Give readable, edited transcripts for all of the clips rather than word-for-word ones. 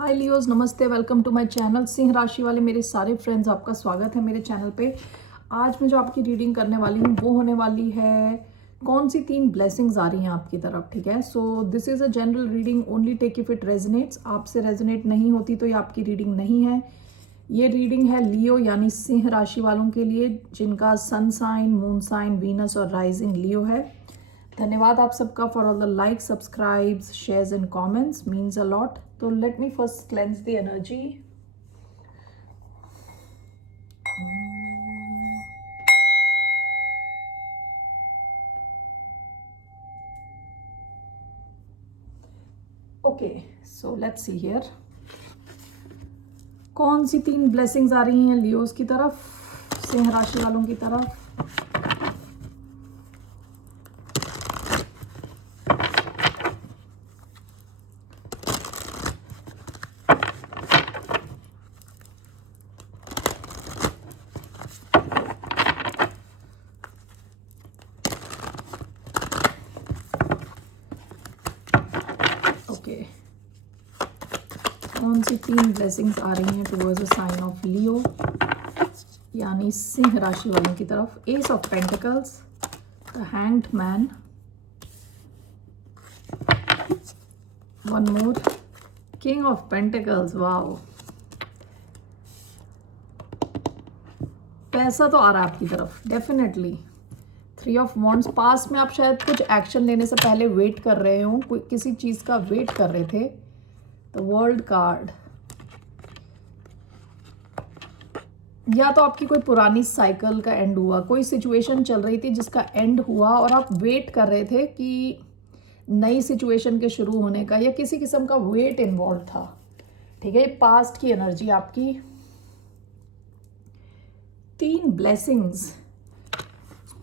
हाय Leos, नमस्ते, welcome to my channel. सिंह राशि वाले मेरे सारे फ्रेंड्स, आपका स्वागत है मेरे चैनल पे। आज मैं जो आपकी रीडिंग करने वाली हूँ वो होने वाली है कौन सी 3 ब्लेसिंग्स आ रही हैं आपकी तरफ। ठीक है, so this is a general reading, only take if it resonates. आपसे रेजोनेट नहीं होती तो ये आपकी रीडिंग नहीं है। ये रीडिंग है लियो यानी सिंह राशि वालों के लिए जिनका sun sign, moon sign, Venus और राइजिंग लियो है। धन्यवाद आप सबका for all the like, subscribes, shares and comments, means a lot. तो let me first cleanse the energy. Okay, so let's see here कौन सी 3 ब्लेसिंग्स आ रही हैं लियोस की तरफ, सिंह राशि वालों की तरफ। ओके, कौन सी 3 ब्लेसिंग्स आ रही हैं टुवर्ड्स अ साइन ऑफ लियो यानी सिंह राशि वालों की तरफ। S of pentacles, the hanged man, one more, king of pentacles. Wow, पैसा तो आ रहा है आपकी तरफ डेफिनेटली। 3 ऑफ वॉन्ड्स, पास में आप शायद कुछ एक्शन लेने से पहले वेट कर रहे हो, कोई किसी चीज का वेट कर रहे थे। द वर्ल्ड कार्ड, या तो आपकी कोई पुरानी साइकिल का एंड हुआ, कोई सिचुएशन चल रही थी जिसका एंड हुआ और आप वेट कर रहे थे कि नई सिचुएशन के शुरू होने का, या किसी किस्म का वेट इन्वॉल्व था। ठीक है, ये पास्ट की एनर्जी आपकी। 3 ब्लेसिंग्स,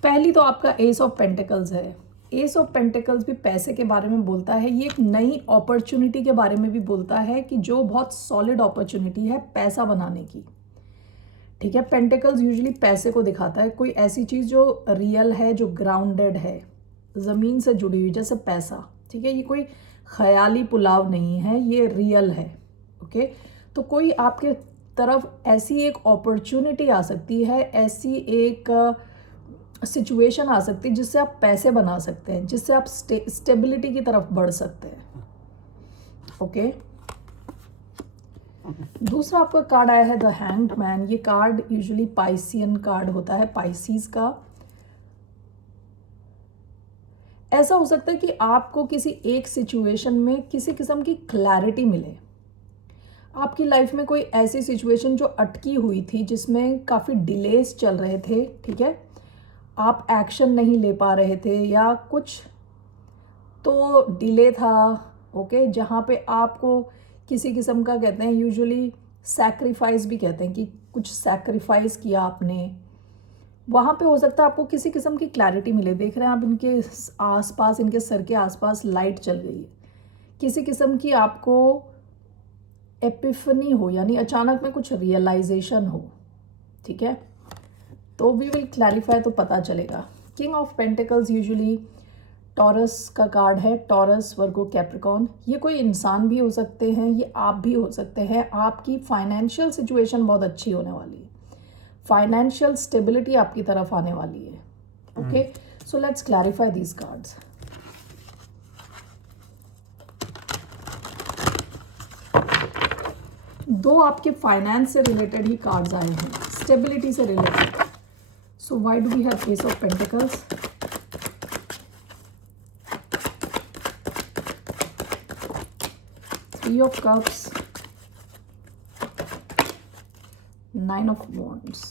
पहली तो आपका एस ऑफ पेंटिकल्स है। एस ऑफ पेंटिकल्स भी पैसे के बारे में बोलता है, ये एक नई अपॉर्चुनिटी के बारे में भी बोलता है कि जो बहुत सॉलिड अपॉर्चुनिटी है पैसा बनाने की। ठीक है, पेंटिकल्स यूजुअली पैसे को दिखाता है, कोई ऐसी चीज़ जो रियल है, जो ग्राउंडेड है, ज़मीन से जुड़ी हुई, जैसे पैसा। ठीक है, ये कोई ख्याली पुलाव नहीं है, ये रियल है। ओके, तो कोई आपके तरफ ऐसी एक अपॉर्चुनिटी आ सकती है, ऐसी एक सिचुएशन आ सकती है जिससे आप पैसे बना सकते हैं, जिससे आप स्टेबिलिटी की तरफ बढ़ सकते हैं। ओके, दूसरा आपका कार्ड आया है द हैंग्ड मैन। ये कार्ड यूजुअली पाइसियन कार्ड होता है, पाइसीज का। ऐसा हो सकता है कि आपको किसी एक सिचुएशन में किसी किस्म की क्लैरिटी मिले। आपकी लाइफ में कोई ऐसी सिचुएशन जो अटकी हुई थी, जिसमें काफ़ी डिलेस चल रहे थे। ठीक है, आप एक्शन नहीं ले पा रहे थे या कुछ तो डिले था। ओके, जहाँ पे आपको किसी किस्म का, कहते हैं यूजुअली सैक्रिफाइस भी कहते हैं, कि कुछ सैक्रिफाइस किया आपने, वहाँ पे हो सकता है आपको किसी किस्म की क्लैरिटी मिले। देख रहे हैं आप, इनके आसपास, इनके सर के आसपास लाइट चल गई है। किसी किस्म की आपको एपिफनी हो, यानी अचानक में कुछ रियलाइजेशन हो। ठीक है, तो वी विल क्लैरिफाई, तो पता चलेगा। King of pentacles usually taurus का कार्ड है, टॉरस, वर्गो, कैप्रिकॉर्न। ये कोई इंसान भी हो सकते हैं, ये आप भी हो सकते हैं। आपकी फाइनेंशियल सिचुएशन बहुत अच्छी होने वाली है, फाइनेंशियल स्टेबिलिटी आपकी तरफ आने वाली है। Okay, so let's clarify these cards. दो आपके फाइनेंस से रिलेटेड ही कार्ड्स आए हैं, स्टेबिलिटी से related. So why do we have ace of pentacles, 3 of cups, 9 of wands,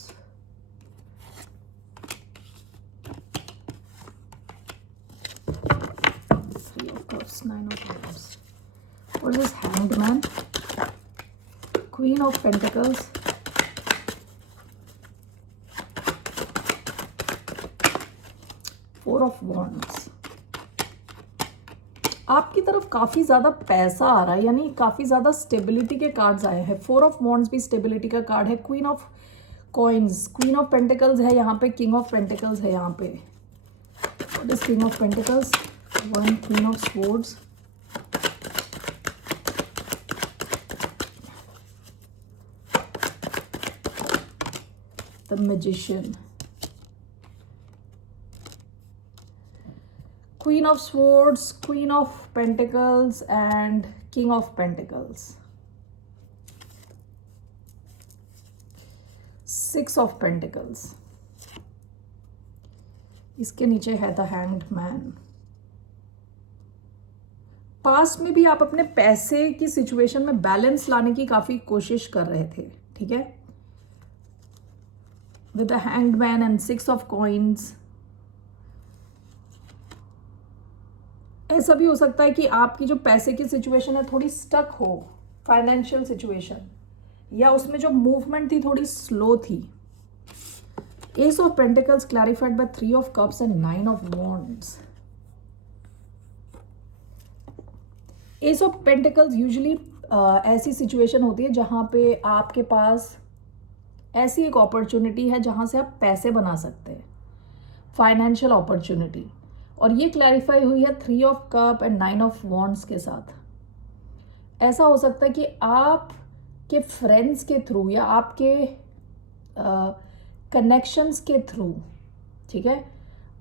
3 of cups, 9 of wands. What is this hanged man? Queen of pentacles, 4 of wands. आपकी तरफ काफ़ी ज़्यादा पैसा आ रहा है, यानी काफ़ी ज़्यादा स्टेबिलिटी के कार्ड्स आए हैं। 4 ऑफ वॉन्ड्स भी स्टेबिलिटी का कार्ड है। Queen of coins, queen of pentacles है यहाँ पे, किंग ऑफ पेंटिकल्स है यहाँ पे। What is king of pentacles, 1, queen of swords, the magician, queen of swords, queen of pentacles and king of pentacles, six of pentacles, इसके नीचे है the hanged man. Past में भी आप अपने पैसे की सिचुएशन में बैलेंस लाने की काफी कोशिश कर रहे थे, ठीक है, with the hanged man and six of coins. ऐसा भी हो सकता है कि आपकी जो पैसे की सिचुएशन है थोड़ी स्टक हो, फाइनेंशियल सिचुएशन, या उसमें जो मूवमेंट थी थोड़ी स्लो थी। S of pentacles clarified by three of cups and nine of wands. S of pentacles usually ऐसी सिचुएशन होती है जहां पे आपके पास ऐसी एक अपॉर्चुनिटी है जहां से आप पैसे बना सकते हैं, फाइनेंशियल अपॉर्चुनिटी, और ये क्लैरिफाई हुई है three of cup and nine of wands के साथ। ऐसा हो सकता है कि आपके फ्रेंड्स के थ्रू या आपके कनेक्शंस के थ्रू, ठीक है,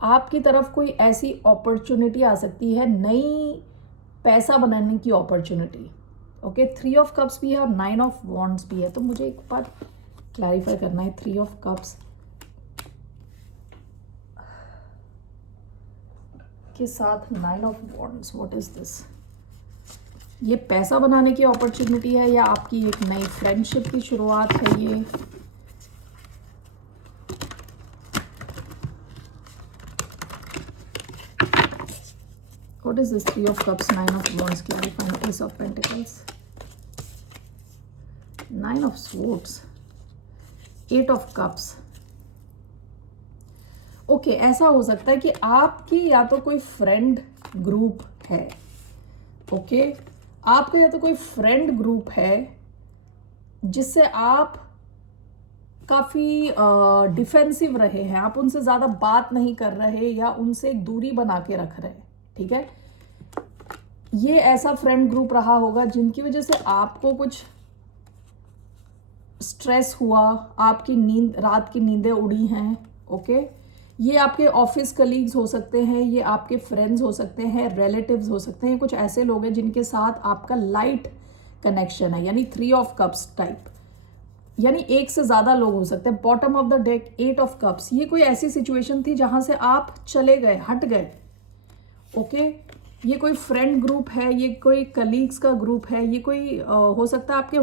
आपकी तरफ कोई ऐसी अपॉर्चुनिटी आ सकती है, नई पैसा बनाने की opportunity. Okay, three of cups भी है और नाइन ऑफ वॉन्ड्स भी है। तो मुझे एक बार क्लैरिफाई करना है, थ्री ऑफ कप्स के साथ nine of wands, what is this? ये पैसा बनाने की अपॉर्चुनिटी है या आपकी एक नई फ्रेंडशिप की शुरुआत है ये? What is this? Three of Cups, Nine of Wands, clarifying Ace of Pentacles, Nine of Swords, Eight of Cups. Okay, ऐसा हो सकता है कि आपकी या तो कोई फ्रेंड ग्रुप है, ओके, आपका या तो कोई फ्रेंड ग्रुप है जिससे आप काफ़ी डिफेंसिव रहे हैं, आप उनसे ज़्यादा बात नहीं कर रहे या उनसे एक दूरी बना के रख रहे हैं, ठीक है। ये ऐसा फ्रेंड ग्रुप रहा होगा जिनकी वजह से आपको कुछ स्ट्रेस हुआ, आपकी नींद, रात की नींदें उड़ी हैं, ओके। ये आपके ऑफिस कलीग्स हो सकते हैं, ये आपके फ्रेंड्स हो सकते हैं, रिलेटिव्स हो सकते हैं, कुछ ऐसे लोग हैं जिनके साथ आपका लाइट कनेक्शन है, यानी थ्री ऑफ कप्स टाइप, यानी एक से ज़्यादा लोग हो सकते हैं। Bottom of the deck, eight of cups, ये कोई ऐसी सिचुएशन थी जहां से आप चले गए, हट गए, ओके। ये कोई फ्रेंड ग्रुप है, ये कोई कलीग्स का ग्रुप है, ये कोई हो सकता है आपके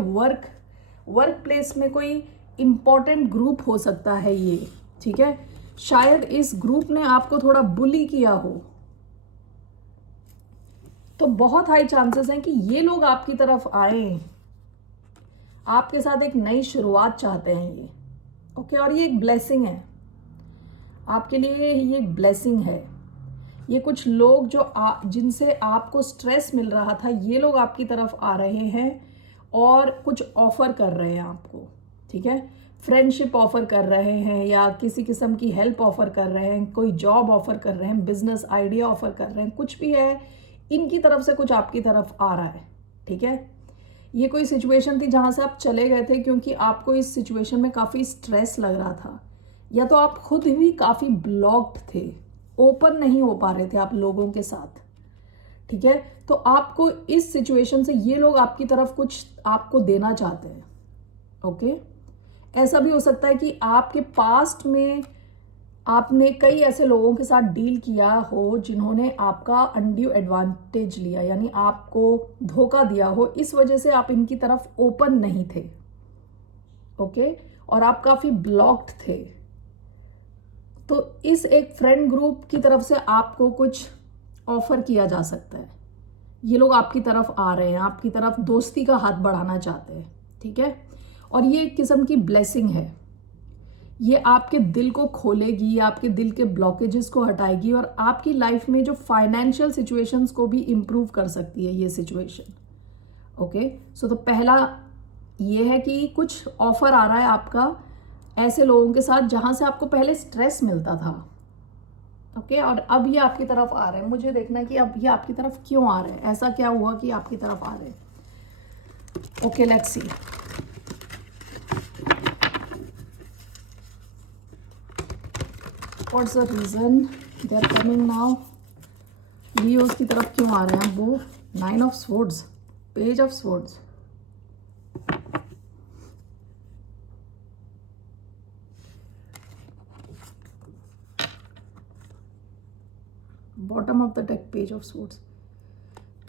वर्क प्लेस में कोई इम्पॉर्टेंट ग्रुप हो सकता है ये, ठीक है। शायद इस ग्रुप ने आपको थोड़ा बुली किया हो, तो बहुत हाई चांसेस हैं कि ये लोग आपकी तरफ आए, आपके साथ एक नई शुरुआत चाहते हैं ये, ओके। और ये एक ब्लेसिंग है आपके लिए, ये एक ब्लेसिंग है। ये कुछ लोग जो जिनसे आपको स्ट्रेस मिल रहा था, ये लोग आपकी तरफ आ रहे हैं और कुछ ऑफर कर रहे हैं आपको, ठीक है। फ्रेंडशिप ऑफर कर रहे हैं या किसी किस्म की हेल्प ऑफर कर रहे हैं, कोई जॉब ऑफर कर रहे हैं, बिजनेस आइडिया ऑफर कर रहे हैं, कुछ भी है, इनकी तरफ से कुछ आपकी तरफ आ रहा है, ठीक है। ये कोई सिचुएशन थी जहां से आप चले गए थे क्योंकि आपको इस सिचुएशन में काफ़ी स्ट्रेस लग रहा था, या तो आप खुद भी काफ़ी ब्लॉक्ड थे, ओपन नहीं हो पा रहे थे आप लोगों के साथ, ठीक है। तो आपको इस सिचुएशन से ये लोग आपकी तरफ कुछ आपको देना चाहते हैं, ओके। ऐसा भी हो सकता है कि आपके पास्ट में आपने कई ऐसे लोगों के साथ डील किया हो जिन्होंने आपका अनड्यू एडवांटेज लिया, यानी आपको धोखा दिया हो, इस वजह से आप इनकी तरफ ओपन नहीं थे, ओके, और आप काफ़ी ब्लॉक्ड थे। तो इस एक फ्रेंड ग्रुप की तरफ से आपको कुछ ऑफर किया जा सकता है, ये लोग आपकी तरफ आ रहे हैं, आपकी तरफ दोस्ती का हाथ बढ़ाना चाहते हैं, ठीक है। और ये एक किस्म की ब्लेसिंग है, ये आपके दिल को खोलेगी, आपके दिल के ब्लॉकेजेस को हटाएगी और आपकी लाइफ में जो फाइनेंशियल सिचुएशंस को भी इम्प्रूव कर सकती है ये सिचुएशन, ओके। सो तो पहला ये है कि कुछ ऑफर आ रहा है आपका ऐसे लोगों के साथ जहां से आपको पहले स्ट्रेस मिलता था, ओके, और अब ये आपकी तरफ आ रहे हैं। मुझे देखना है कि अब ये आपकी तरफ क्यों आ रहे हैं, ऐसा क्या हुआ कि आपकी तरफ आ रहे हैं, okay. Let's see. What's the reason they are coming now? Leos की तरफ क्यों आ रहे हैं वो? 9 of swords, page of swords, bottom of the deck, page of swords.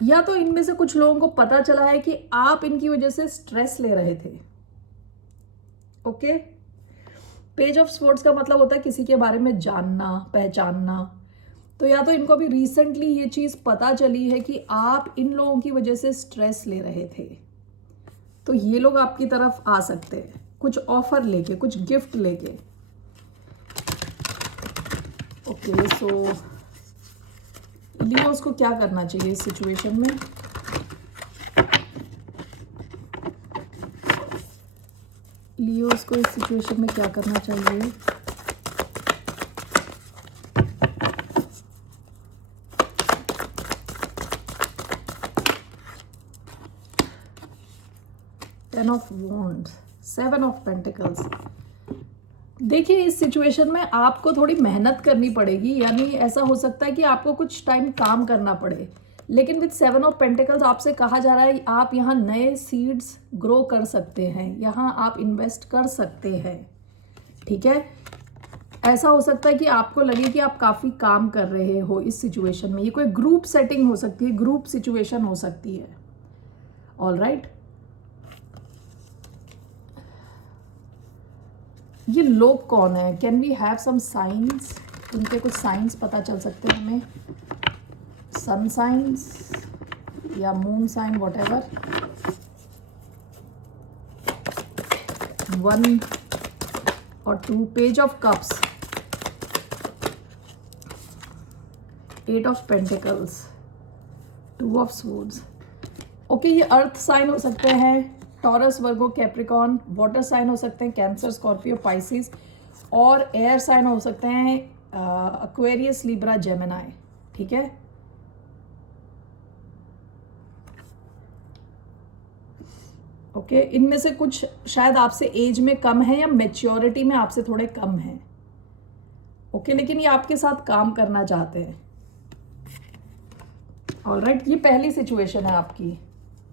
या तो इनमें से कुछ लोगों को पता चला है कि आप इनकी वजह से स्ट्रेस ले रहे थे। ओके, पेज ऑफ स्वॉर्ड्स का मतलब होता है किसी के बारे में जानना, पहचानना। तो या तो इनको अभी रिसेंटली ये चीज पता चली है कि आप इन लोगों की वजह से स्ट्रेस ले रहे थे, तो ये लोग आपकी तरफ आ सकते हैं कुछ ऑफर लेके, कुछ गिफ्ट लेके। ओके, सो लियोस को क्या करना चाहिए इस सिचुएशन में? लियोस को इस सिचुएशन में क्या करना चाहिए? Ten of wands, 7 of pentacles. देखिए, इस सिचुएशन में आपको थोड़ी मेहनत करनी पड़ेगी, यानी ऐसा हो सकता है कि आपको कुछ टाइम काम करना पड़े, लेकिन विद 7 ऑफ पेंटिकल्स आपसे कहा जा रहा है आप यहाँ नए सीड्स ग्रो कर सकते हैं, यहाँ आप इन्वेस्ट कर सकते हैं। ठीक है, ऐसा हो सकता है कि आपको लगे कि आप काफ़ी काम कर रहे हो इस सिचुएशन में। ये कोई ग्रुप सेटिंग हो सकती है, ग्रुप सिचुएशन हो सकती है। ऑल राइट, ये लोग कौन है? Can we have some signs? उनके कुछ साइंस पता चल सकते हैं हमें, सन साइंस या मून साइन, वॉट एवर। 1 और 2, page of cups, 8 of pentacles, 2 of swords. Okay, ये अर्थ साइन हो सकते हैं, Taurus, Virgo, Capricorn. Water sign हो सकते हैं, कैंसर, स्कॉर्पियो, पाइसिस। और एयर साइन हो सकते हैं, एक्वेरियस, लिब्रा, जेमिनाई। ठीक है, ओके, इनमें से कुछ शायद आपसे एज में कम है या मेच्योरिटी में आपसे थोड़े कम हैं। ओके, लेकिन ये आपके साथ काम करना चाहते हैं। ऑलराइट, ये पहली सिचुएशन है आपकी।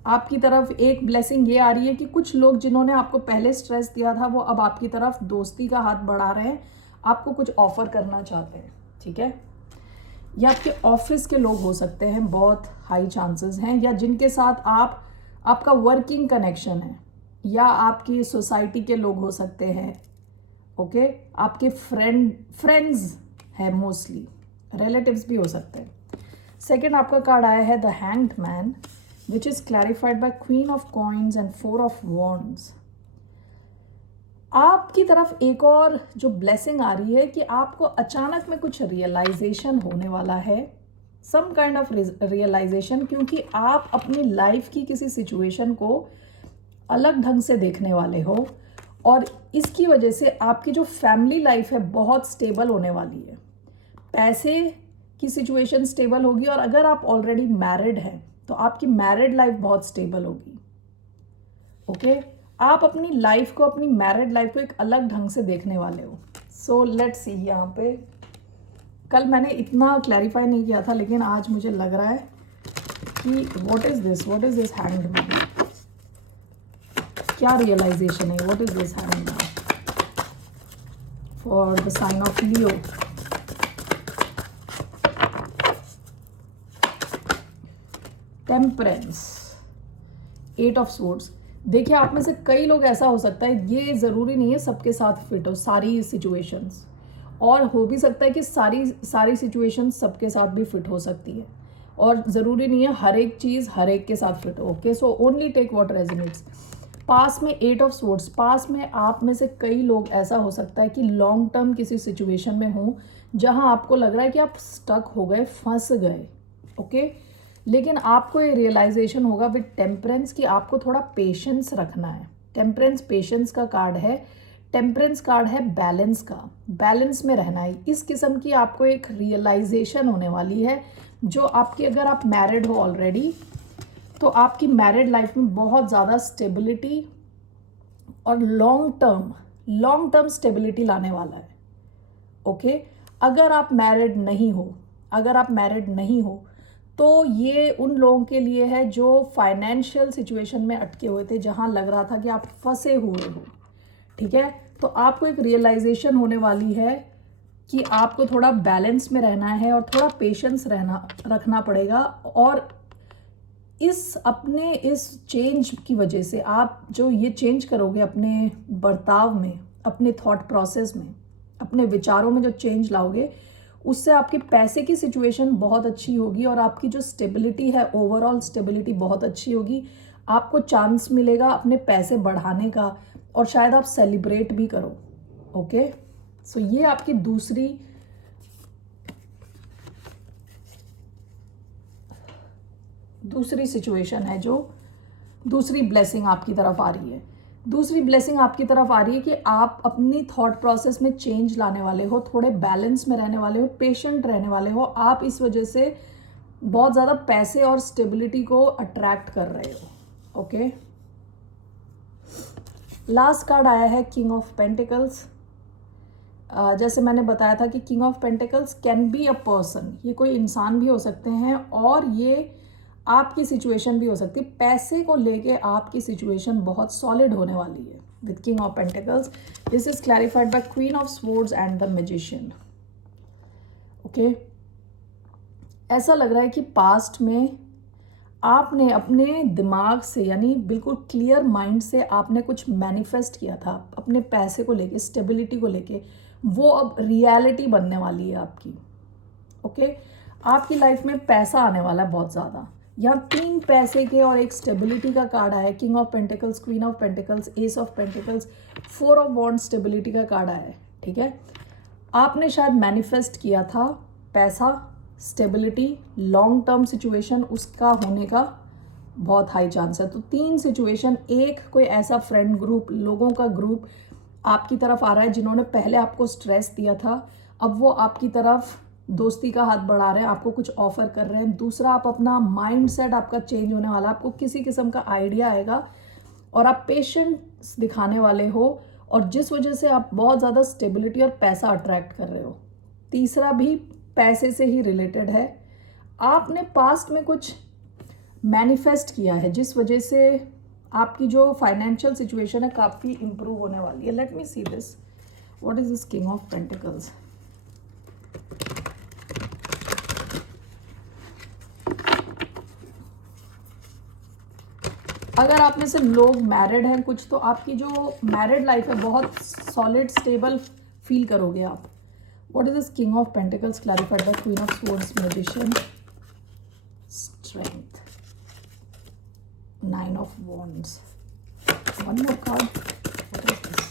आपकी तरफ एक ब्लेसिंग ये आ रही है कि कुछ लोग जिन्होंने आपको पहले स्ट्रेस दिया था वो अब आपकी तरफ दोस्ती का हाथ बढ़ा रहे हैं, आपको कुछ ऑफर करना चाहते हैं। ठीक है, या आपके ऑफिस के लोग हो सकते हैं, बहुत हाई चांसेस हैं, या जिनके साथ आपका वर्किंग कनेक्शन है, या आपकी सोसाइटी के लोग हो सकते हैं। ओके, आपके फ्रेंड्स हैं, मोस्टली रिलेटिव्स भी हो सकते हैं। सेकेंड आपका कार्ड आया है the hanged man, which is clarified by Queen of Coins and 4 of Wands. आपकी तरफ एक और जो ब्लेसिंग आ रही है कि आपको अचानक में कुछ रियलाइजेशन होने वाला है, सम काइंड ऑफ रियलाइजेशन, क्योंकि आप अपनी लाइफ की किसी सिचुएशन को अलग ढंग से देखने वाले हो, और इसकी वजह से आपकी जो फैमिली लाइफ है बहुत स्टेबल होने वाली है। पैसे की सिचुएशन स्टेबल होगी, और अगर आप ऑलरेडी मैरिड हैं तो आपकी मैरिड लाइफ बहुत स्टेबल होगी। ओके, आप अपनी लाइफ को, अपनी मैरिड लाइफ को एक अलग ढंग से देखने वाले हो। सो लेट्स सी, यहाँ पे कल मैंने इतना क्लैरिफाई नहीं किया था, लेकिन आज मुझे लग रहा है कि what is this hanged man, क्या रियलाइजेशन है, what is this hanged man for the sign of Leo. Temperance, 8 of swords. देखिए, आप में से कई लोग ऐसा हो सकता है, ये ज़रूरी नहीं है सबके साथ फिट हो सारी सिचुएशंस, और हो भी सकता है कि सारी सिचुएशंस सबके साथ भी फिट हो सकती है, और ज़रूरी नहीं है हर एक चीज़ हर एक के साथ फिट हो। Okay, so only take what resonates. पास में 8 ऑफ स्वॉर्ड्स, पास में आप में से कई लोग ऐसा हो सकता है कि लॉन्ग टर्म किसी सिचुएशन में हो जहां आपको लग रहा है कि आप स्टक हो गए, फंस गए। ओके, लेकिन आपको ये रियलाइजेशन होगा विद टेम्परेंस कि आपको थोड़ा पेशेंस रखना है। टेम्परेंस पेशेंस का कार्ड है, टेम्परेंस कार्ड है बैलेंस का, बैलेंस में रहना है। इस किस्म की आपको एक रियलाइजेशन होने वाली है, जो आपकी, अगर आप मैरिड हो ऑलरेडी, तो आपकी मैरिड लाइफ में बहुत ज़्यादा स्टेबिलिटी और लॉन्ग टर्म स्टेबिलिटी लाने वाला है। ओके, अगर आप मैरिड नहीं हो तो ये उन लोगों के लिए है जो फाइनेंशियल सिचुएशन में अटके हुए थे, जहाँ लग रहा था कि आप फंसे हुए हो, ठीक है। तो आपको एक रियलाइजेशन होने वाली है कि आपको थोड़ा बैलेंस में रहना है और थोड़ा पेशेंस रखना पड़ेगा। और इस चेंज की वजह से आप जो ये चेंज करोगे अपने बर्ताव में, अपने थॉट प्रोसेस में, अपने विचारों में जो चेंज लाओगे, उससे आपके पैसे की सिचुएशन बहुत अच्छी होगी और आपकी जो स्टेबिलिटी है, ओवरऑल स्टेबिलिटी बहुत अच्छी होगी। आपको चांस मिलेगा अपने पैसे बढ़ाने का और शायद आप सेलिब्रेट भी करो। ओके, सो ये आपकी दूसरी सिचुएशन है, जो दूसरी ब्लेसिंग आपकी तरफ आ रही है। दूसरी ब्लेसिंग आपकी तरफ आ रही है कि आप अपनी थॉट प्रोसेस में चेंज लाने वाले हो, थोड़े बैलेंस में रहने वाले हो, पेशेंट रहने वाले हो। आप इस वजह से बहुत ज़्यादा पैसे और स्टेबिलिटी को अट्रैक्ट कर रहे हो। ओके, लास्ट कार्ड आया है किंग ऑफ पेंटिकल्स। जैसे मैंने बताया था कि king of pentacles can be a person, ये कोई इंसान भी हो सकते हैं और ये आपकी सिचुएशन भी हो सकती है। पैसे को लेके आपकी सिचुएशन बहुत सॉलिड होने वाली है with king of pentacles. This is clarified by queen of swords and the magician. Okay, ऐसा लग रहा है कि पास्ट में आपने अपने दिमाग से, यानी बिल्कुल क्लियर माइंड से आपने कुछ मैनिफेस्ट किया था अपने पैसे को लेके, स्टेबिलिटी को लेके, वो अब रियलिटी बनने वाली है आपकी। ओके, आपकी लाइफ में पैसा आने वाला है बहुत ज़्यादा। यहाँ 3 पैसे के और एक स्टेबिलिटी का कार्ड आया है। King of pentacles, queen of pentacles, S of pentacles, 4 of wands, stability का कार्ड आया है। ठीक है, आपने शायद मैनिफेस्ट किया था पैसा, स्टेबिलिटी, लॉन्ग टर्म सिचुएशन, उसका होने का बहुत हाई चांस है। तो 3 सिचुएशन, एक कोई ऐसा फ्रेंड ग्रुप, लोगों का ग्रुप आपकी तरफ आ रहा है जिन्होंने पहले आपको स्ट्रेस दिया था, अब वो आपकी तरफ दोस्ती का हाथ बढ़ा रहे हैं, आपको कुछ ऑफर कर रहे हैं। दूसरा, आप अपना माइंड सेट आपका चेंज होने वाला है, आपको किसी किस्म का आइडिया आएगा और आप पेशेंस दिखाने वाले हो, और जिस वजह से आप बहुत ज़्यादा स्टेबिलिटी और पैसा अट्रैक्ट कर रहे हो। तीसरा भी पैसे से ही रिलेटेड है। आपने पास्ट में कुछ मैनिफेस्ट किया है जिस वजह से आपकी जो फाइनेंशियल सिचुएशन है काफ़ी इंप्रूव होने वाली है। Let me see this, what is this king of pentacles. अगर आप में से लोग मैरिड हैं कुछ, तो आपकी जो मैरिड लाइफ है बहुत सॉलिड स्टेबल फील करोगे आप। What is this king of pentacles clarified by queen of swords, magician, strength, 9 of wands, one more card, what is this,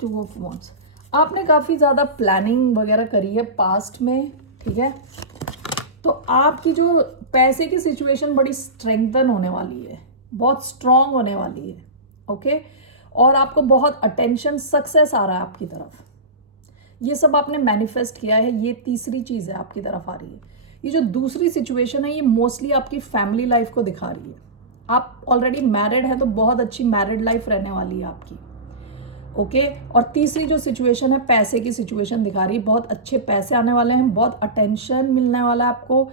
2 of wands. आपने काफ़ी ज़्यादा प्लानिंग वगैरह करी है पास्ट में, ठीक है। तो आपकी जो पैसे की सिचुएशन बड़ी स्ट्रेंथन होने वाली है, बहुत स्ट्रॉन्ग होने वाली है। ओके, और आपको बहुत अटेंशन, सक्सेस आ रहा है आपकी तरफ। ये सब आपने मैनिफेस्ट किया है। ये तीसरी चीज़ है आपकी तरफ आ रही है। ये जो दूसरी सिचुएशन है ये मोस्टली आपकी फैमिली लाइफ को दिखा रही है। आप ऑलरेडी मैरिड हैं तो बहुत अच्छी मैरिड लाइफ रहने वाली है आपकी। ओके, और तीसरी जो सिचुएशन है पैसे की सिचुएशन दिखा रही है। बहुत अच्छे पैसे आने वाले हैं, बहुत अटेंशन मिलने वाला है आपको।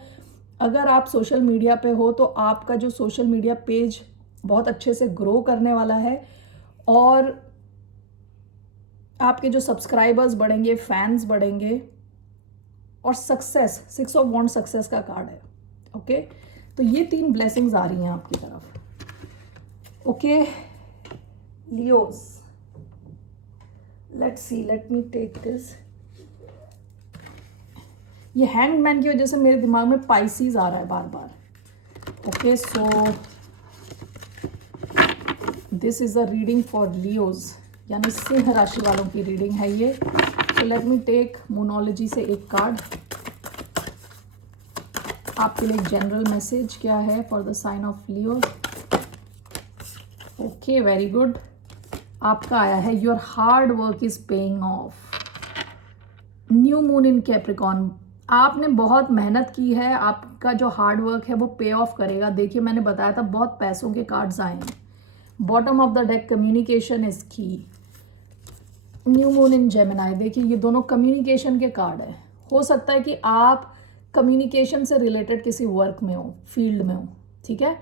अगर आप सोशल मीडिया पे हो तो आपका जो सोशल मीडिया पेज बहुत अच्छे से ग्रो करने वाला है और आपके जो सब्सक्राइबर्स बढ़ेंगे, फैंस बढ़ेंगे और सक्सेस, 6 ऑफ वॉन्ड सक्सेस का कार्ड है। ओके, तो ये 3 ब्लेसिंग्स आ रही हैं आपकी तरफ। Okay Leos, let's see, let me take this. ये हैंगमैन की वजह से मेरे दिमाग में पाइसीज आ रहा है बार बार। Okay, so this is a reading for Leos, यानी सिंह राशि वालों की रीडिंग है ये। सो लेट मी टेक मोनोलॉजी से एक कार्ड। आपके लिए जनरल मैसेज क्या है for the sign of Leo. Okay, very good. आपका आया है your hard work is paying off, new moon in Capricorn. आपने बहुत मेहनत की है, आपका जो हार्ड वर्क है वो पे ऑफ करेगा। देखिए मैंने बताया था बहुत पैसों के कार्ड्स आए हैं, bottom of the deck communication is की। न्यू मून इन जेमिनाई, देखिए ये दोनों कम्युनिकेशन के कार्ड है। हो सकता है कि आप कम्युनिकेशन से रिलेटेड किसी वर्क में हो, फील्ड में हो, ठीक है।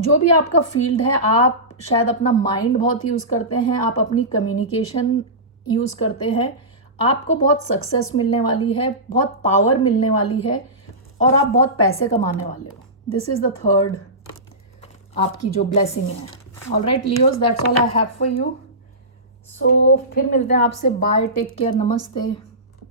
जो भी आपका फील्ड है, आप शायद अपना माइंड बहुत यूज़ करते हैं, आप अपनी कम्युनिकेशन यूज़ करते हैं, आपको बहुत सक्सेस मिलने वाली है, बहुत पावर मिलने वाली है और आप बहुत पैसे कमाने वाले हो। दिस इज़ द थर्ड आपकी जो ब्लेसिंग है। Alright Leos, that's all I have for you. So फिर मिलते हैं आपसे। बाय, टेक केयर, नमस्ते।